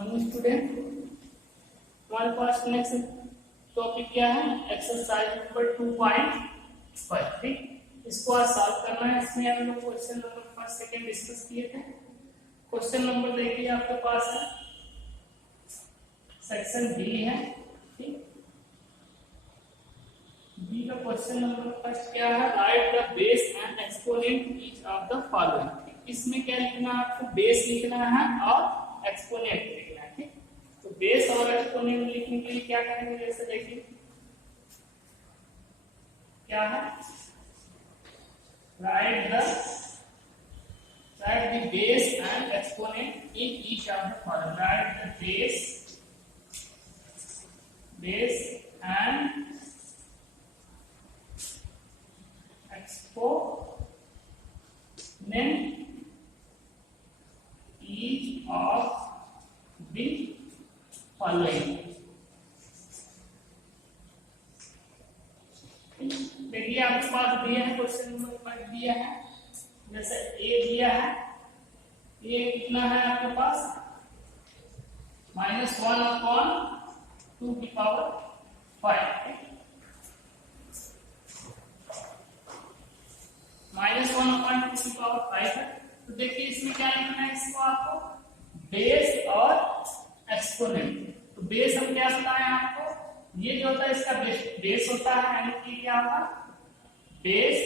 Student, हमारे पास next topic क्या है? Exercise number 2.5। ठीक, इसको आज सॉल्व करना है। इसमें हम लोग question number first second discuss किए थे। क्वेश्चन नंबर देखिए आपके पास है, सेक्शन बी है। ठीक, बी का क्वेश्चन नंबर फर्स्ट क्या है? Right the base and exponent each of the following. इसमें क्या लिखना है आपको? बेस लिखना है और एक्सपोनेंट लिखना है। ठीक, तो बेस और एक्सपोनेंट लिखने के लिए क्या करेंगे? जैसे देखिए क्या है, right the base and exponent in each of the following. Right the base and exponent each of the following। देखिए आपके पास दिया है, क्वेश्चन नंबर दिया है। जैसे ए दिया है, ये कितना है आपके पास? -1/2⁵। -1/2⁵ है। तो देखिए इसमें क्या लिखना है इसको आपको? बेस और एक्सपोनेंट। तो बेस हम क्या बताएं आपको? ये जो होता है इसका बेस होता है, यानी कि क्या होगा? बेस,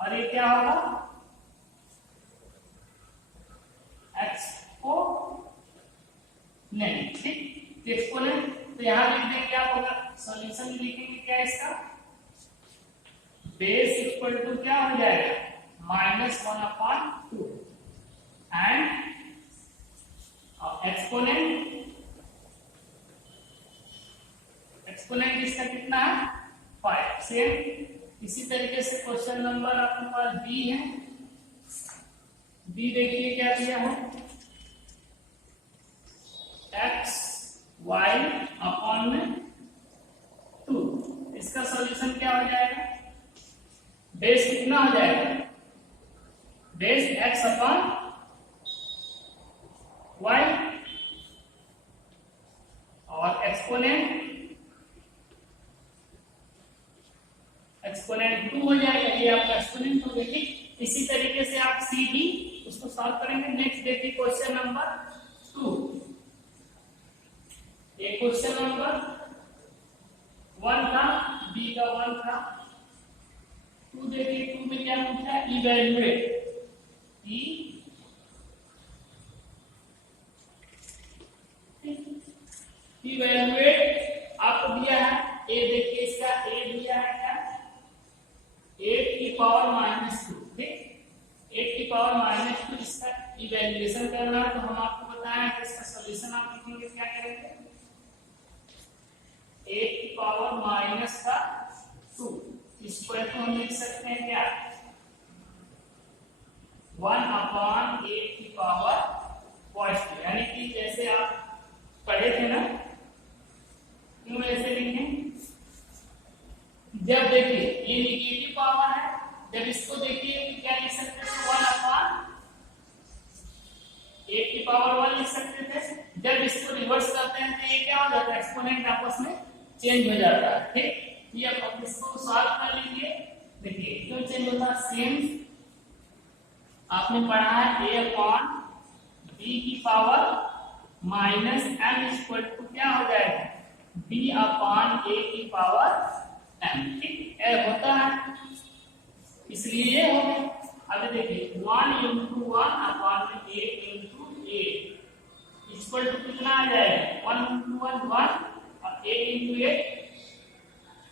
और ये क्या होगा? एक्सपोनेंट। ठीक, एक्सपोनेंट तो यहां लिख देंगे आप, अगर सॉल्यूशन लिखेंगे क्या इसका? बेस इक्वल टू क्या हो जाएगा? -1/2 एंड एक्सपोनेंट इसका कितना है? 5। सेम इसी तरीके से क्वेश्चन नंबर आपके पास बी है। बी देखिए क्या दिया है? xy/2। इसका सॉल्यूशन क्या हो जाएगा? बेस कितना हो जाएगा? बेस x/y और एक्सपोनेंट 2 हो जाएगा। ये आपका एक्सपोनेंट हो गया। ठीक, इसी तरीके से आप सी डी उसको सॉल्व करेंगे। नेक्स्ट देखिए क्वेश्चन नंबर 2। ये क्वेश्चन नंबर 1 था, बी का 1 था। 2 देखिए, 2 में क्या पूछा है? इवैल्यूएट। इवैल्यूएट आपको दिया है। ए देखिए इसका ए दिया है क्या? 8⁻²। ठीक, 8⁻²। इसका इवैल्यूएशन करना है, तो हम आपको बताया कि इसका सॉल्यूशन आप लिखेंगे क्या करेंगे? 8⁻²। इसको तो हम लिख सकते हैं क्या? 1/8⁻²। यानी कि जैसे आप पढ़े थे ना, क्यों ऐसे लिखें? जब देखिए ये निगेटिव पावर है, जब इसको देखिए तो क्या लिख सकते थे? 1/8⁻1 लिख सकते थे। जब इसको रिवर्स करते हैं तो ये क्या हो जाता है? एक्सपोनेंट आपस में चेंज हो जाता है। ठीक, ये अब इसको सॉल्व कर लीजिए। देखिए क्यों चेंज होता है? सेम आपने पढ़ा है a/b⁻m इक्वल टू क्या हो जाएगा? b/a⁻m। ठीक, ए होता है, इसलिए ये हो गया। अब देखिए 1 × 1/8 इक्वल टू कितना आ जाएगा? 1 × 1 1 और 8 × 8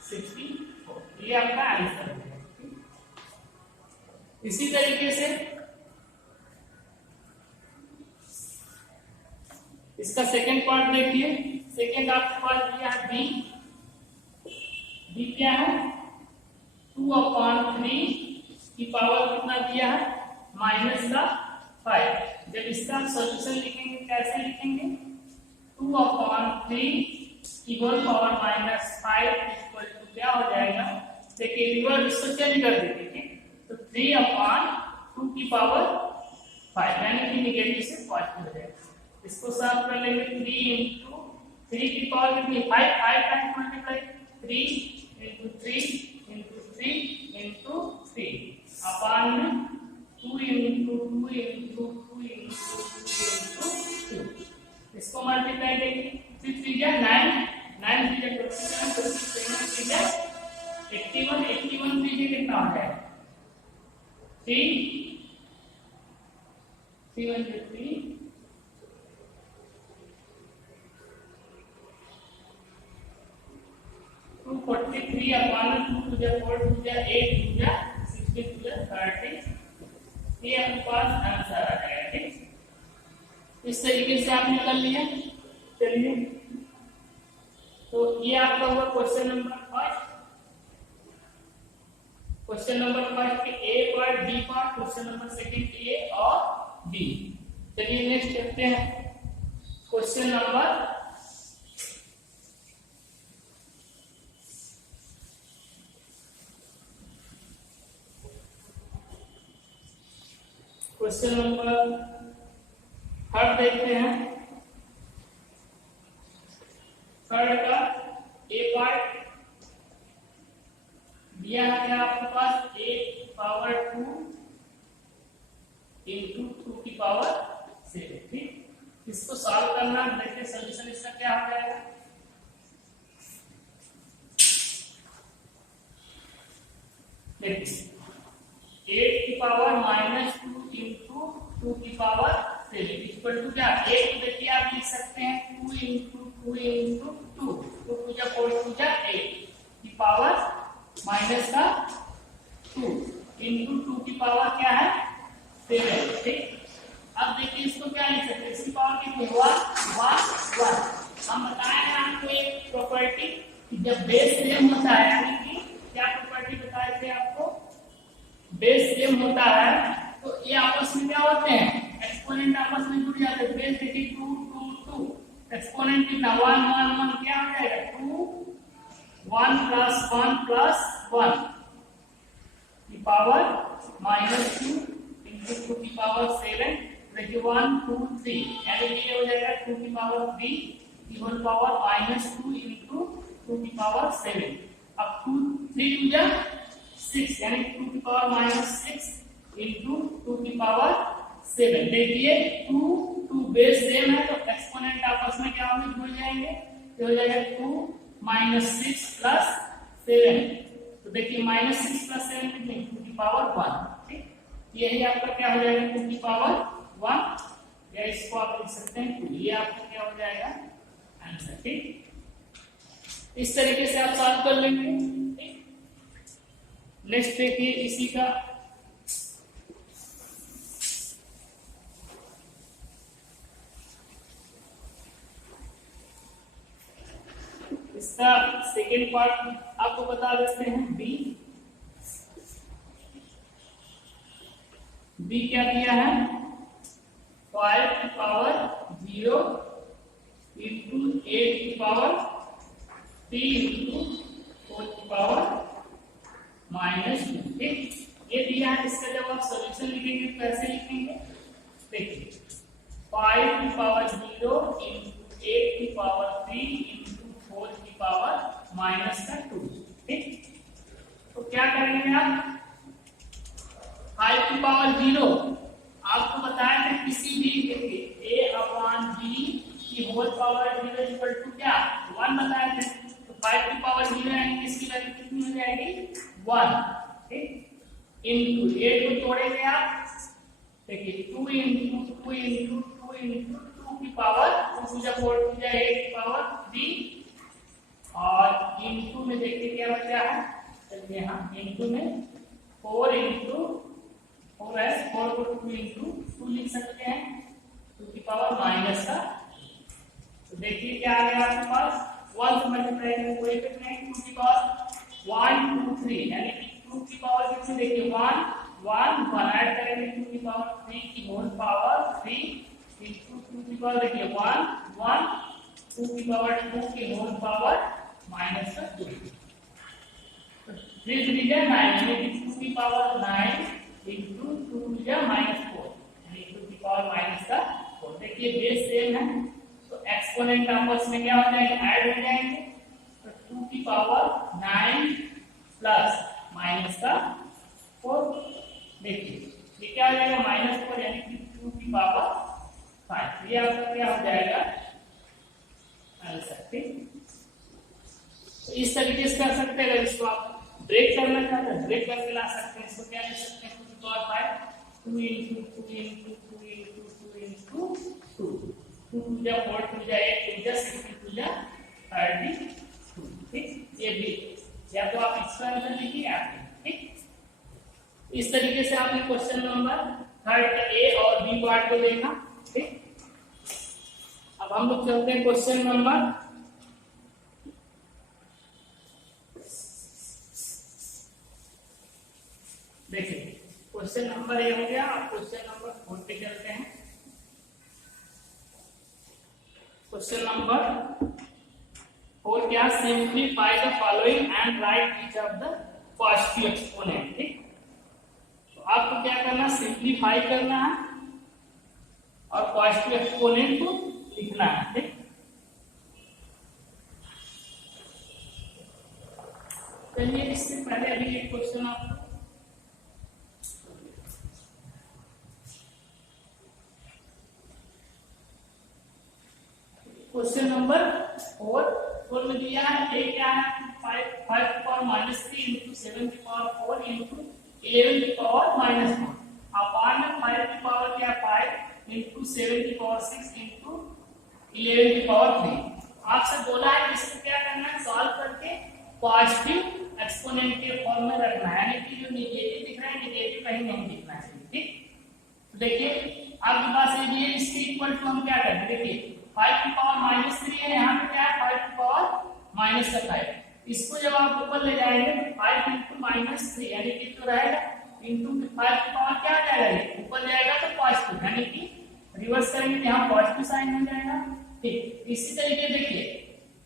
64। ये आपका आंसर है। इसी तरीके से इसका सेकंड पार्ट देखिए। सेकंड आपके पास दिया है बी। बी क्या है? 2/3 की पावर कितना दिया है? -5। जब इसका सॉल्यूशन लिखेंगे कैसे लिखेंगे? 2/3 की होल पावर -5 इक्वल टू क्या हो जाएगा? देखिए रिवर्स इसको चेंज कर दीजिए। ठीक, तो 3/2 की पावर 5 यानी कि निगेटिव से पॉजिटिव हो जाएगा। इसको सॉल्व कर लेंगे 3 इंटू 3 की पावर कितनी 5 5 times multiply 3 into 3 into 3 into 3 अपान में 2 इंटू 2 इंटू 2 इंटू 2 इंटू 2 इसको मल्टीप्लाई करेंगे 3 3 जा 9 9 3 जा 27 27 3 जा 81 81 3 जा कितना हो जाएगा 3 3 243 upon 2 to the 4 to the 8 to the 16 to the 30 ये आपके पास आंसर आ जाएगा। ठीक इस तरीके से आपने कर लिया। चलिए तो ये आपका हुआ question number first. Question number first के A part B part, question number second A और बी। चलिए नेक्स्ट करते हैं क्वेश्चन नंबर थर्ड देखते हैं। थर्ड का ए पार्ट दिया है आपके पास a पावर 2 इंटू 2 की पावर 7। ठीक इसको सॉल्व करना, देखिए सॉल्यूशन इसका क्या हो जाएगा। देखिए 8 की पावर -2 इंटू 2 की पावर 7 इक्वल टू क्या 8 देखिए आप लिख सकते हैं 2 इंटू 2 इंटू 2 2 जा 4 2 जा 8 की पावर माइनस का 2 इंटू 2 की पावर क्या है 7। ठीक अब देखिए इसको क्या लिख सकते हैं, इसकी पावर कितनी 1 हम बताए हैं आपको एक प्रॉपर्टी कि जब बेस सेम होता है, यानी कि क्या प्रॉपर्टी बताए थे आपको, बेस सेम होता है तो ये आपस में क्या होते हैं एक्सपोनेंट आपस में जुड़ जाते हैं। बेस देखिए 2 2 2 एक्सपोनेंट कितना 1 1 1 क्या हो जाएगा 2 1 प्लस 1 प्लस 1 की पावर -2 इंटू 2 की पावर 7। देखिए 1 2 3 यानी ये हो जाएगा 2 की पावर 3 की होल पावर -2 इंटू 2 की पावर 7। अब 2 3 टू जा 6 यानी 2 की पावर -6 इंटू 2 की पावर 7। देखिए 2 2 बेस सेम है तो एक्सपोनेंट आपस में क्या होंगे जुड़ जाएंगे, तो हो जाएगा 2 -6 प्लस 7। तो देखिए -6 प्लस 7 कितनी 2 की पावर 1। ठीक यही आपका क्या हो जाएगा 2 की पावर 1 या इसको आप लिख सकते हैं 2। ये आपका क्या हो जाएगा आंसर। ठीक इस तरीके से आप सॉल्व कर लेंगे। नेक्स्ट देखिए इसी का इसका सेकेंड पार्ट आपको बता देते हैं। बी क्या दिया है 5 की पावर 0 इंटू 8 की पावर 3 इंटू 4 की पावर -2। ठीक ये दिया है। इसका जब आप सॉल्यूशन लिखेंगे तो कैसे लिखेंगे, देखिए 5 की पावर 0 इंटू 8 की पावर 3 इंटू 4 की पावर -2। ठीक तो क्या करेंगे आप 5 की पावर 0 आपको बताया था किसी भी a अपॉन b की होल पावर 0 इक्वल टू क्या 1 बताया था। तो 5 की पावर 0 यानी इसकी वैल्यू कितनी हो जाएगी 1। ठीक इंटू 8 को तोड़ेंगे आप, देखिए 2 इंटू 2 इंटू 2 इंटू 2 की पावर 2 टू जा 4 टू जा 8 की पावर 3 और इंटू में देखिए क्या बचा है, चलिए हाँ इंटू में 4 इंटू 4 है 4 को 2 इंटू 2 लिख सकते हैं 2 की पावर माइनस का। तो देखिए क्या आ गया आपके पास 1 से मल्टीप्लाई करें कोई इफेक्ट नहीं 2 की पावर 1 2 3 यानी कि 2 की पावर कितनी देखिए 1 1 1 ऐड करेंगे 2 की पावर 3 की होल पावर 3 इंटू 2 की पावर देखिए 1 1 2 की पावर 2 की होल पावर -2। 3 3 जा 9 यानी कि 2 की पावर 9 इंटू 2 टू जा -4 यानी 2 की पावर -4। देखिए देखिए बेस सेम है तो एक्सपोनेंट आपस में क्या हो जाएंगे, ऐड हो जाएंगे। तो 2 की पावर 9 प्लस माइनस का 4, देखिए ये क्या हो जाएगा -4 यानी कि 2 की पावर 5। ये आपका क्या हो जाएगा आंसर। ठीक, तो इस तरीके से कर सकते हैं। अगर इसको आप ब्रेक करना चाहते हैं ब्रेक करके ला सकते हैं। इसको क्या लिख सकते हैं 2 की power 5 2 into 2 into 2 into 2 into 2 2 2 जा 4 2 जा 8 2 जा 6 2 जा 32। ठीक, ये भी या तो आप इसका आंसर लिखिए या ठीक। इस तरीके से आपने क्वेश्चन नंबर 3 का ए और बी पार्ट को देखा। ठीक, अब हम लोग चलते हैं क्वेश्चन नंबर देखिए क्वेश्चन नंबर ये हो गया। अब क्वेश्चन नंबर 4 पे चलते हैं। क्वेश्चन नंबर 4 क्या, simplify the following and right each of the positive exponent. ठीक, तो आपको क्या करना, सिंप्लीफाई करना है और पॉजिटिव एक्सपोनेंट को लिखना है। ठीक, चलिए इससे पहले अभी एक क्वेश्चन आपको क्वेश्चन नंबर 4 में दिया है। ए क्या है 5 की पावर -3 into 7 की पावर 4 into 11 की पावर -4 अपान में 5 की पावर क्या 5 into 7 की पावर 6 into 11 की पावर 3। आपसे बोला है इसको क्या करना है, सॉल्व करके पॉजिटिव एक्सपोनेंट के फॉर्म में रखना है, यानी कि जो नेगेटिव दिख रहा है नेगेटिव कहीं नहीं दिखना चाहिए। ठीक, तो देखिए आपके पास ये भी है, इसके इक्वल टू हम क्या करेंगे, देखिए 5 की पावर -3 है, यहाँ पे क्या है 5 की पावर -5। इसको जब आप ऊपर ले जाएंगे तो 5 into -3 यानी कि तो रहेगा इंटू 5 की पावर क्या आ जाएगा, ऊपर जाएगा तो पॉजिटिव यानी कि रिवर्स करेंगे तो यहाँ पॉजिटिव साइन हो जाएगा। ठीक, इसी तरीके देखिए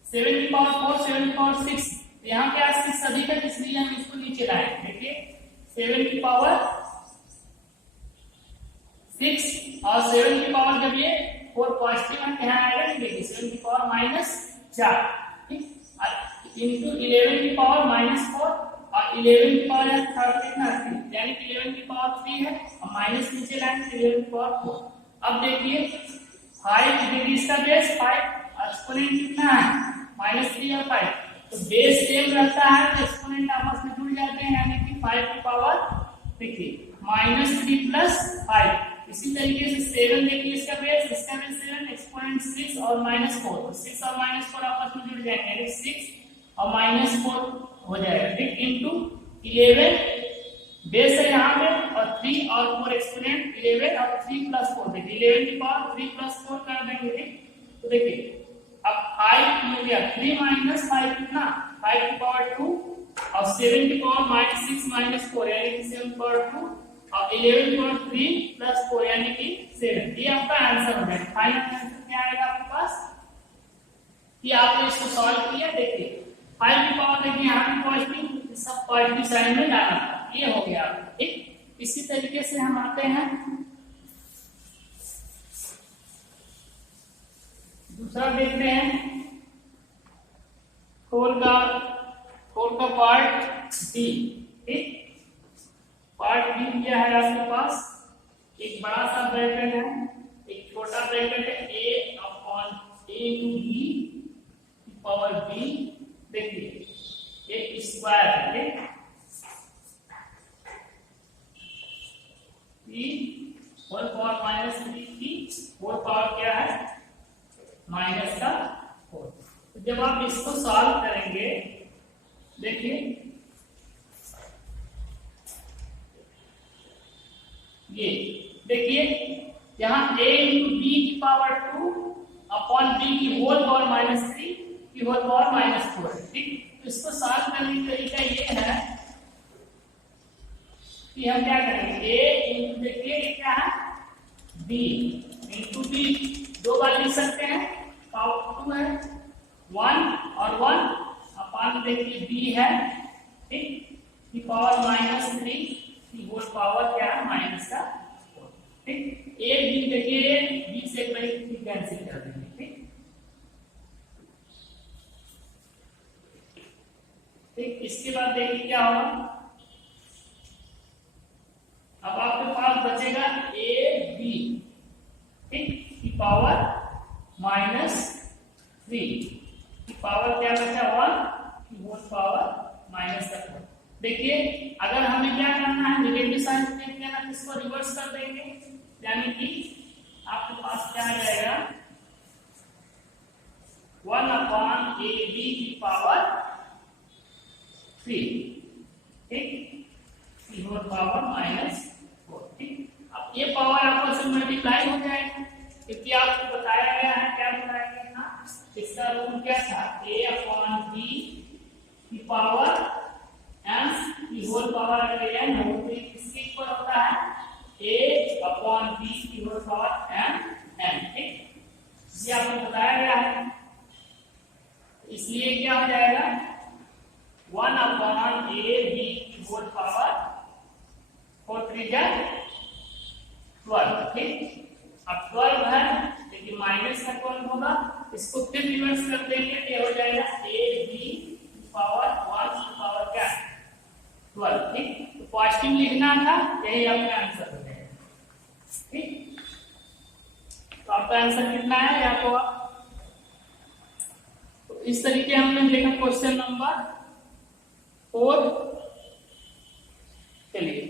7 की पावर 4 7 की पावर 6, यहाँ क्या 6 अधिक है इसलिए हम इसको नीचे लाए। देखिए 7 की पावर 6 और 7 की पावर जब ये 4 पॉजिटिव है क्या आएगा नेगेटिव, 7 की पावर -4। ठीक, इंटू 11 की पावर -4 और 11 की पावर है थर्ड कितना 3 यानी कि 11 की पावर 3 है और माइनस नीचे लाएंगे तो 11 की पावर 4। अब देखिए 5 डिग्री का बेस 5 एक्सपोनेंट कितना है -3 और 5, तो बेस सेम रहता है तो एक्सपोनेंट आपस में जुड़ जाते हैं यानी कि 5 की पावर देखिए -3 प्लस 5। इसी तरीके से 7 देखिए इसका बेस 7 एक्सपोनेंट 6 और -4, तो 6 और -4 आपस में जुड़ जाएंगे यानी 6 और -4 हो जाएगा। ठीक, इंटू 11 बेस है यहाँ पे और 3 और 4 एक्सपोनेंट 11 और 3 प्लस 4 देखिए 11 की पावर 3 प्लस 4 कर देंगे। ठीक, तो देखिए अब 5 मिल गया 3 माइनस 5 कितना 5 की पावर 2 और 7 की पावर -6 -4 यानी कि 7 की पावर 2 और 11 की पावर 3 प्लस 4 यानी कि 7। ये आपका आंसर हो जाएगा। फाइनल आंसर क्या आएगा आपके पास कि आपने इसको सॉल्व किया। देखिए 5 की पावर देखिए यहाँ पे पॉजिटिव सब पॉजिटिव साइन में लाना था, ये हो गया। ठीक, इसी तरीके से हम आते हैं दूसरा देखते हैं 4 का पार्ट डी। ठीक, पार्ट डी क्या है आपके पास, एक बड़ा सा ब्रैकेट है एक छोटा ब्रैकेट है a upon a to b power b। देखिए एक स्क्वायर है b होल पावर -3 की होल पावर क्या है -4। तो जब आप इसको सॉल्व करेंगे देखिए ये देखिए यहाँ a इंटू बी की पावर 2 अपॉन बी की होल पावर -3 की होल पावर -4। ठीक, तो इसको सॉल्व करने का तरीका ये है कि हम क्या करेंगे a इंटू देखिए क्या है b इंटू b दो बार लिख सकते हैं पावर 2 है 1 और 1 अपॉन देखिए b है ठीक की पावर -3 की होल पावर क्या है -4। ठीक, ए बी देखिए बी से बड़ी कैंसिल कर देंगे, ठीक ठीक। इसके बाद देखिए क्या होगा, अब आपके पास बचेगा ए बी, ठीक, की पावर -3 की पावर क्या बचा 1 की होल पावर -4। देखिए अगर हमें क्या करना है, नेगेटिव साइन देख लेना, इसको रिवर्स कर देंगे, यानी कि आपके पास क्या आ जाएगा 1/AB की पावर 3, ठीक, की होल पावर -4, ठीक। अब ये पावर आपस में मल्टीप्लाई हो जाएगा, क्योंकि आपको बताया गया है, क्या बताया गया था, इसका रूल क्या था, A/B की पावर m की होल पावर अगर n हो तो किसके इक्वल होता है, A/B की होल पावर m, ठीक, ये आपको बताया गया है। इसलिए क्या हो जाएगा 1/AB की होल पावर 4 3 12, ठीक। अब 12 है लेकिन माइनस का 12 होगा, इसको फिर रिवर्स कर देंगे, ये हो जाएगा AB की पावर 1 की पावर क्या 12, ठीक। तो पॉजिटिव लिखना था, यही आपका आंसर हो जाएगा, ठीक। तो आपका आंसर कितना है या तो आप, तो इस तरीके हमने देखा क्वेश्चन नंबर 4। चलिए